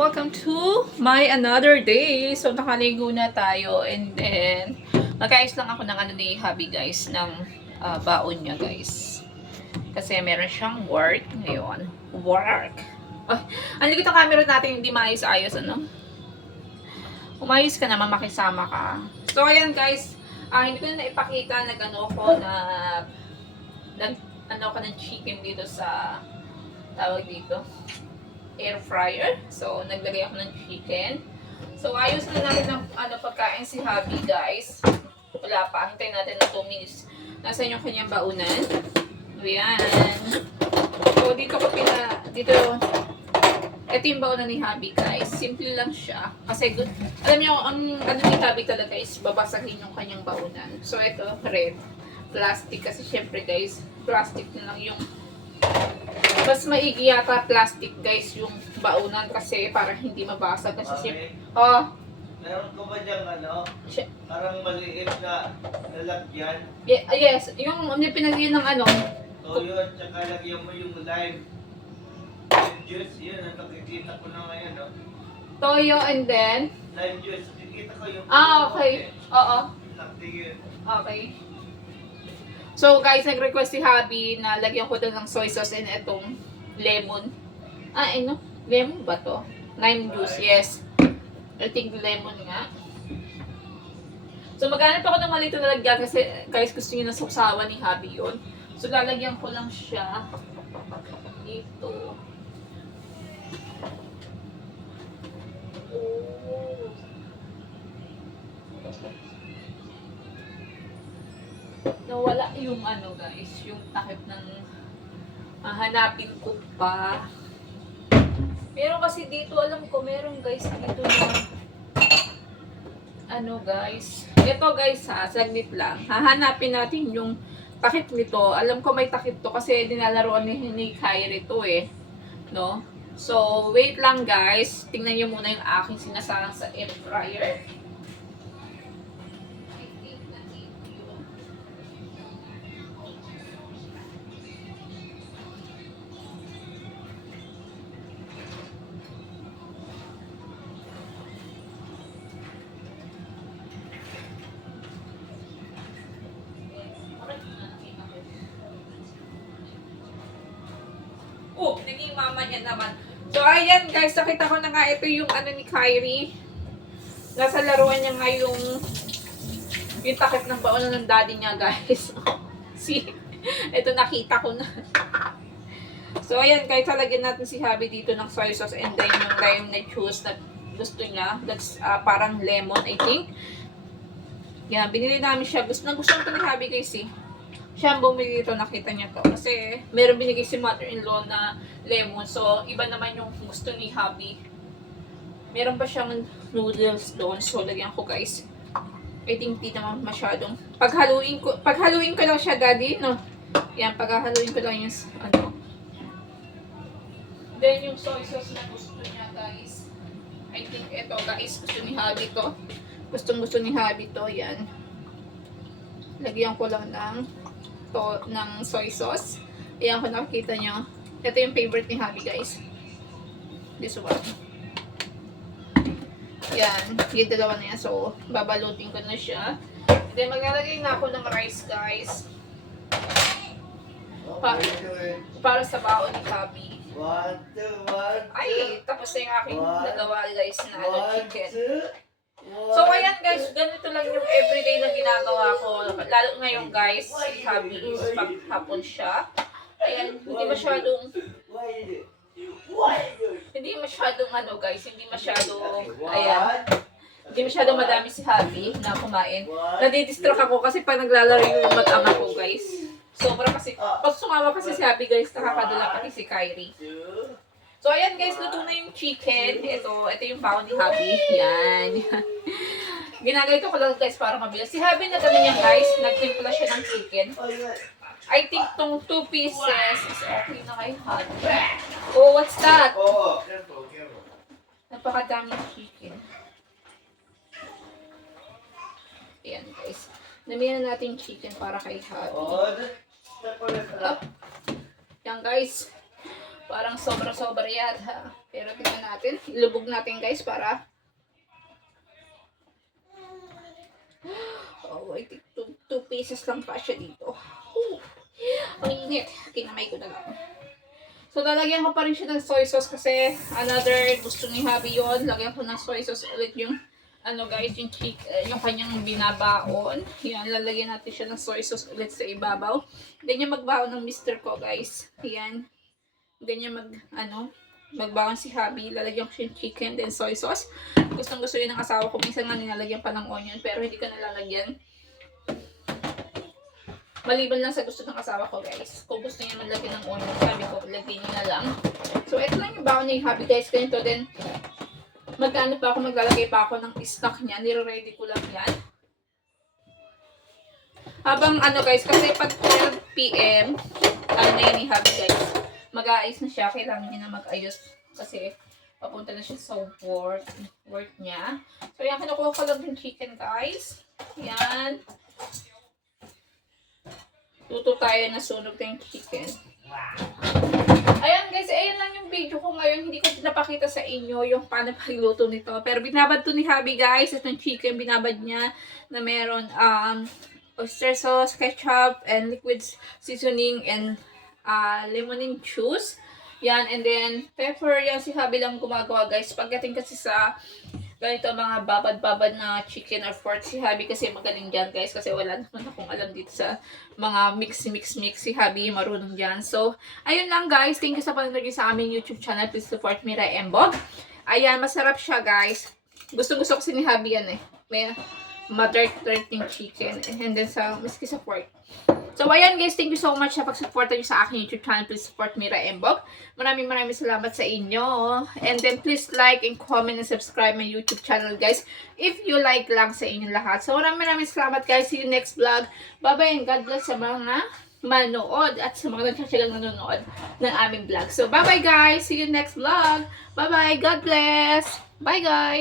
Welcome to my another day. So, nakaligo na tayo and then magkayos lang ako ng ano ni hubby guys, ng baon niya guys. Kasi meron siyang work ngayon. Work! Oh, ang likit ang camera natin, hindi maayos-ayos ano. Umayos ka naman, makisama ka. So, ayan guys, hindi ko na ipakita, nag-ano ko ng chicken dito sa tawag dito air fryer. So, naglagay ako ng chicken. So, ayos na natin ng pagkain si hubby, guys. Wala pa. Hintayin natin ng 2 minutes. Nasaan yung kanyang baunan? Ayan. So, dito, ito yung baunan ni hubby, guys. Simple lang siya. Kasi, alam niyo, ang ano ni hubby talaga is babasagin yung kanyang baunan. So, ito, red. Plastic. Kasi, syempre, guys, plastic na lang yung mas maigi yata plastic guys yung baunan kasi para hindi mabasag kasi meron ko ba diyang parang maliit na lalagyan? Yes, yung pinagyan ng Toyo at saka lagyan mo yung lime juice, yun ang nakikita ko na ngayon, no? Toyo and then? Lime juice, nakikita ko yung Okay. Oo. Okay. So guys, nag-request si hubby na lagyan ko doon ng soy sauce and itong lemon. Lemon ba to? Lime juice, yes. I think lemon nga. So maghanap ako ng malito na lagyan kasi guys gusto niyo na sausawan ni hubby yun. So lalagyan ko lang siya dito. Nawala yung guys, yung takip ng hanapin ko pa. Meron kasi dito, alam ko, meron guys dito na guys. Ito guys saglit lang. Hahanapin natin yung takip nito. Alam ko may takip to kasi dinalaruan ni Kyrie to no? So, wait lang guys. Tingnan niyo muna yung aking sinasarang sa air fryer. Naging mama niya naman. So, ayan guys, nakita ko na nga ito yung ni Kyrie. Nasa laruan niya nga yung takip ng baon ng daddy niya guys. See? Ito nakita ko na. So, ayan guys, talagyan natin si hubby dito ng soy sauce and then yung lime na juice na gusto niya. That's parang lemon, I think. Yan, binili namin siya. Gusto ito ni hubby guys siya ang bumili dito, nakita niya to. Kasi meron binigay si mother-in-law na lemon. So, iba naman yung gusto ni hubby. Meron pa siyang noodles doon. So, lagyan ko guys. I think di naman masyadong. Paghaluin ko lang siya, daddy, no? Yan, paghaluin ko lang yung Then, yung soy sauce na gusto niya, guys. I think ito, guys, gusto ni hubby to. Gusto ni hubby to, yan. Lagyan ko lang ng soy sauce. Ayan, kung nakikita nyo. Ito yung favorite ni hubby, guys. This one. Yan. Yung dalawa na yan. So, babalutin ko na siya. And then, maglalagay na ako ng rice, guys. Para sa baon ni hubby. Ay, tapos na yung aking nagawa, guys, na chicken. So, ayan guys, ganito lang yung everyday na ginagawa ko. Lalo ngayon guys, si hubby is paghapon siya. Ayan, hindi masyadong guys, hindi masyadong madami si hubby na kumain. Nadidistract ako kasi pag naglalaro yung mag-ama ko guys. Sobra kasi, pag sumama kasi si hubby guys, nakakadala pati si Kyrie. So, ayan guys, luto na yung chicken. Ito yung baon ni hubby. Yan. Ginagayto ko lang guys para mabilis. Si hubby na gano'n yan guys. Nagtimpla siya ng chicken. I think tong 2 pieces is okay na kay hubby. Oh, what's that? Napakadaming chicken. Ayan guys. Namihan na natin chicken para kay hubby. Yan guys. Parang sobra-sobra yata. Pero tingnan natin. Ilubog natin guys para... Oh, I think 2 pieces lang pa siya dito. Ang init. Kinamay ko na lang. So, lalagyan ko pa rin siya ng soy sauce kasi another gusto ni Habi yun. Lagyan ko ng soy sauce ulit yung ano guys, yung kanyang binabaon. Yan, lalagyan natin siya ng soy sauce ulit sa ibabaw. Ganyan magbaon ng mister ko guys. Yan. Ganyan magbaon si Habi. Lalagyan ko siya ng chicken, then soy sauce. Gustong gusto yun ng asawa ko. Minsan nga nilalagyan pa ng onion, pero hindi ko nalalagyan. Maliban lang sa gusto ng asawa ko guys. Kung gusto niya maglagay ng onion, sabi ko, lagyan niya na lang. So, ito lang yung baon ni Habi guys. Ganito din. Maglalagay pa ako ng stock niya. Nire-ready ko lang yan. Habang guys, kasi pag 12 PM, na yun ni Habi guys. Mag-aayos na siya. Kailangan niya na mag-ayos. Kasi papunta na siya sa work niya. So, yan. Kinukuha ko lang yung chicken guys. Yan. Luto tayo na sunog ng chicken. Ayan guys, ayan lang yung video ko ngayon. Hindi ko napakita sa inyo yung paano pagluto nito. Pero binabad to ni Habi guys. Itong chicken, binabad niya na meron oyster sauce, ketchup, and liquid seasoning, and lemon juice. Yan, and then pepper. Yan si Habi lang gumagawa guys. Pagdating kasi sa ganito mga babad-babad na chicken or pork, si Habi kasi magaling dyan guys, kasi wala naman akong alam dito sa mga mix. Si Habi marunong dyan. So, ayun lang guys. Thank you sa panonood sa aming YouTube channel. Please support Mira Embog. Ayan, masarap siya guys. Gusto kasi ni Habi yan eh. May ma-dirt-dirting chicken. And then miski sa pork. So, ayan guys, thank you so much sa pag-support nyo sa aking YouTube channel. Please support Mira Embog. Maraming salamat sa inyo. And then, please like and comment and subscribe my YouTube channel, guys. If you like lang sa inyong lahat. So, maraming salamat, guys. See you next vlog. Bye-bye and God bless sa mga manood at sa mga nagsasagang nanonood ng aming vlog. So, bye-bye, guys. See you next vlog. Bye-bye. God bless. Bye, guys.